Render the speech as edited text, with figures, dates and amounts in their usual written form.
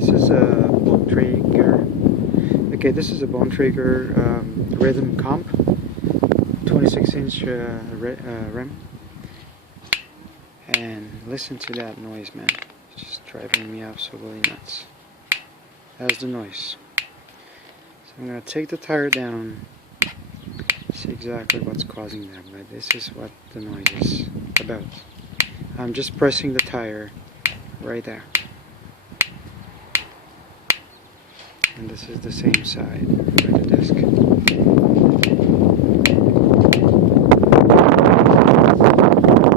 This is a Bontrager. Okay, this is a Bontrager rhythm comp, 26-inch rim. And listen to that noise, man. It's just driving me absolutely nuts. That's the noise. So I'm gonna take the tire down, see exactly what's causing that, but this is what the noise is about. I'm just pressing the tire right there. And this is the same side by the disc.